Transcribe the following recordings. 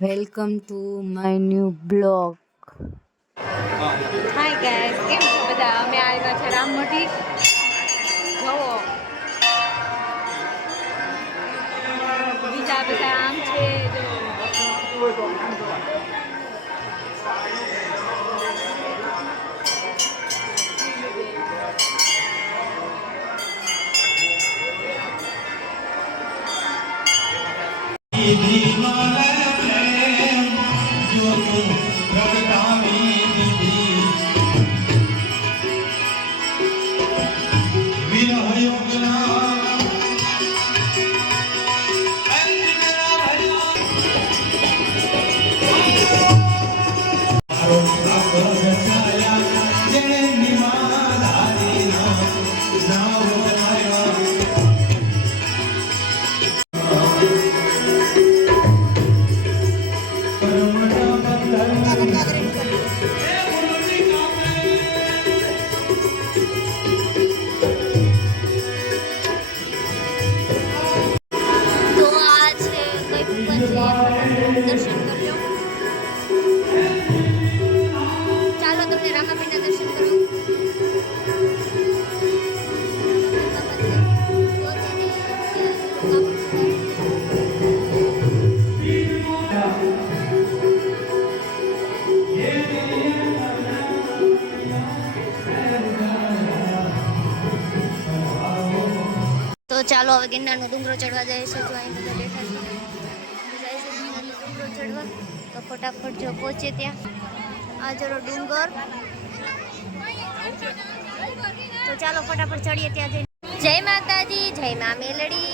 Welcome to my new blog hi guys કેમ છો બધા? અમે આવ્યા છે રામમઢી જોવો બીજા બધા આમ છે જો તો દર્શન ચાલો તમને રામાપીરના દર્શન કરું. તો ચાલો હવે ગિરનારનો ડુંગરો ચડવા જાય છે બેઠા છે ડુંગરો ચડવા. તો ફટાફટ જો પહોંચે ત્યાં. આ જરો ડુંગર. તો ચાલો ફટાફટ ચડીએ ત્યાં જઈને. જય માતાજી, જય મા મેલડી.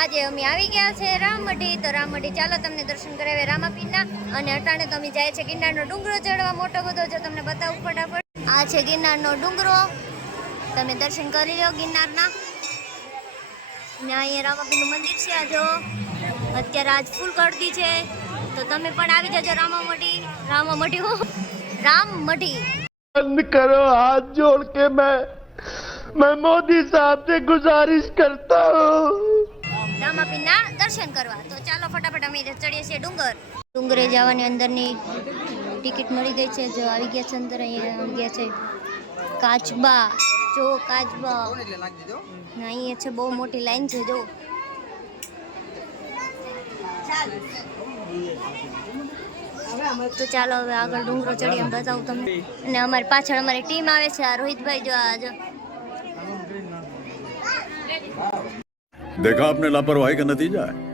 આજે અમે આવી ગયા છે રામમઢી તો રામમઢી ચાલો તમને દર્શન કરાવે રામાપીરના. અને અટાણે તો અમે જાય છે ગિરનારનો ડુંગરો ચડવા. મોટો બધો જો તમને બતાવું ફટાફટ. આ છે ગિરનારનો ડુંગરો. તમે દર્શન કરી લો ગિરનારના. ને અહીંયા રામાપીનું મંદિર છે આ જો. અત્યારે આજ ફૂલ કરતી છે. તો તમે પણ આવી જજો રામામઢી રામામઢી હો રામમઢી बंद करो हाथ जोड़ के मैं मैं मोदी साहब से गुजारिश करता हूँ રામાપીના દર્શન કરવા તો ચાલો ફટાફટ અમે ચડીએ છીએ ડુંગર ડુંગરે જવાની અંદરની ટિકિટ મળી ગઈ છે જો આવી ગયા છે અંદર અહીંયા આવી ગયા છે કાચબા જો કાચબા ને અહીંયા છે બહુ મોટી લાઈન છે જો તો ચાલો હવે આગળ ડુંગરો ચડી એમ બતાવું તમને અને અમારી પાછળ અમારી ટીમ આવે છે આ રોહિતભાઈ જો આ જો देखा आपने लापरवाही का नतीजा है